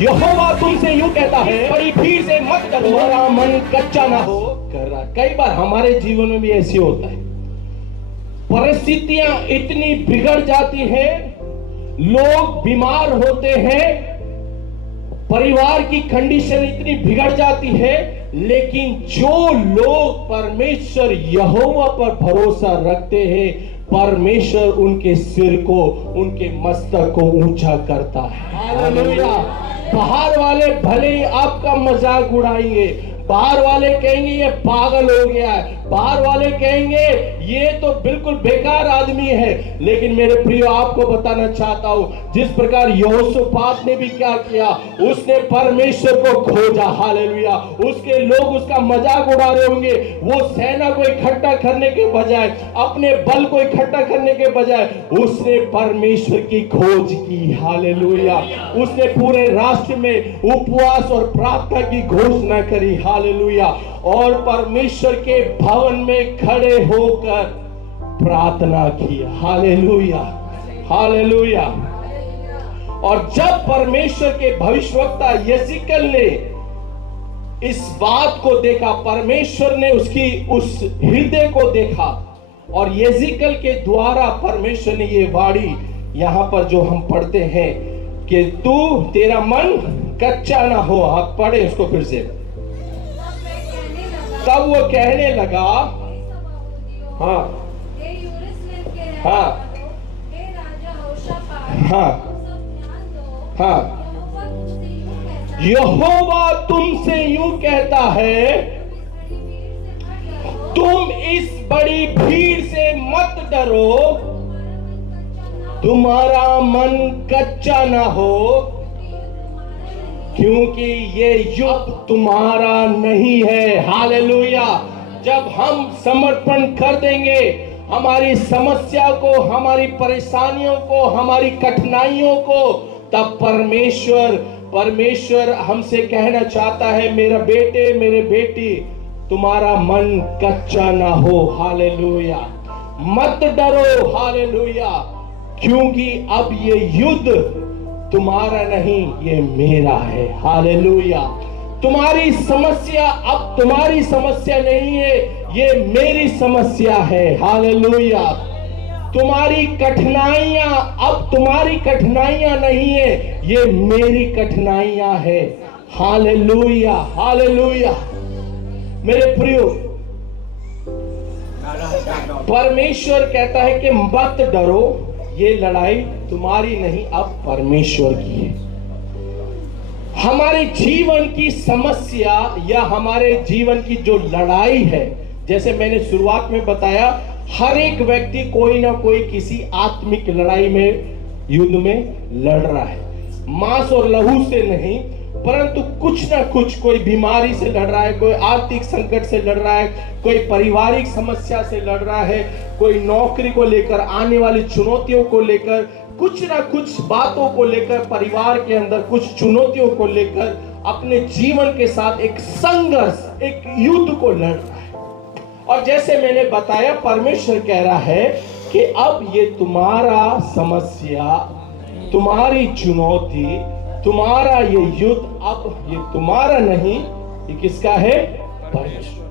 यहोवा तुमसे यूं कहता है, बड़ी भीड़ से मत डरो, तुम्हारा मन कच्चा ना हो। कर रहा कई बार हमारे जीवन में भी ऐसे होता है, परिस्थितियां इतनी बिगड़ जाती हैं, लोग बीमार होते हैं, परिवार की कंडीशन इतनी बिगड़ जाती है, लेकिन जो लोग परमेश्वर यहोवा पर भरोसा रखते हैं, परमेश्वर उनके सिर को, उनके मस्तक को ऊंचा करता है। हालेलुया। बाहर वाले भले ही आपका मजाक उड़ाएंगे, बाहर वाले कहेंगे ये पागल हो गया है, बाहर वाले कहेंगे ये तो बिल्कुल बेकार आदमी है, लेकिन मेरे प्रियो आपको बताना चाहता हूं, जिस प्रकार यहोशापात ने भी क्या किया, उसने परमेश्वर को खोजा। हालेलुया। उसके लोग उसका मजाक उड़ा रहे होंगे, वो सेना को इकट्ठा करने के बजाय, अपने बल को इकट्ठा करने के बजाय, उसने परमेश्वर की खोज की। हालेलुया। उसने पूरे राष्ट्र में उपवास और प्रार्थना की घोषणा करी। हालेलुया। और परमेश्वर के भवन में खड़े होकर प्रार्थना की। हालेलुया। हालेलुया। और जब परमेश्वर के भविष्यवक्ता यिजकल ने इस बात को देखा, परमेश्वर ने उसकी उस हृदय को देखा, और यिजकल के द्वारा परमेश्वर ने ये वाणी यहां पर जो हम पढ़ते हैं कि तू तेरा मन कच्चा ना हो। आप पढ़े उसको फिर से। तब वो कहने लगा, हाँ हाँ हाँ हाँ, यहोवा तुमसे यूं कहता है, तुम इस बड़ी भीड़ से मत डरो, तुम्हारा मन कच्चा ना हो, क्योंकि ये युग तुम्हारा नहीं है। हालेलुया। जब हम समर्पण कर देंगे हमारी समस्या को, हमारी परेशानियों को, हमारी कठिनाइयों को, तब परमेश्वर हमसे कहना चाहता है, मेरा बेटे, मेरे बेटी, तुम्हारा मन कच्चा ना हो। हालेलुया। मत डरो। हालेलुया। क्योंकि अब ये युद्ध तुम्हारा नहीं, ये मेरा है। हालेलुया। तुम्हारी समस्या अब तुम्हारी समस्या नहीं है, ये मेरी समस्या है। हालेलुया। तुम्हारी कठिनाइयां अब तुम्हारी कठिनाइयां नहीं है, ये मेरी कठिनाइयां है। हालेलुया। हालेलुया। मेरे प्रियो, परमेश्वर कहता है कि मत डरो, ये लड़ाई तुम्हारी नहीं, अब परमेश्वर की है। हमारे जीवन की समस्या या हमारे जीवन की जो लड़ाई है, जैसे मैंने शुरुआत में बताया, हर एक व्यक्ति कोई ना कोई किसी आत्मिक लड़ाई में, युद्ध में लड़ रहा है। मांस और लहू से नहीं, परंतु कुछ ना कुछ, कोई बीमारी से लड़ रहा है, कोई आर्थिक संकट से लड़ रहा है, कोई पारिवारिक समस्या से लड़ रहा है, कोई नौकरी को लेकर, आने वाली चुनौतियों को लेकर, कुछ ना कुछ बातों को लेकर, परिवार के अंदर कुछ चुनौतियों को लेकर, अपने जीवन के साथ एक संघर्ष, एक युद्ध को लड़ रहा है। और जैसे मैंने बताया, परमेश्वर कह रहा है कि अब ये तुम्हारा समस्या, तुम्हारी चुनौती, तुम्हारा ये युद्ध, अब ये तुम्हारा नहीं, ये किसका है? परमेश्वर।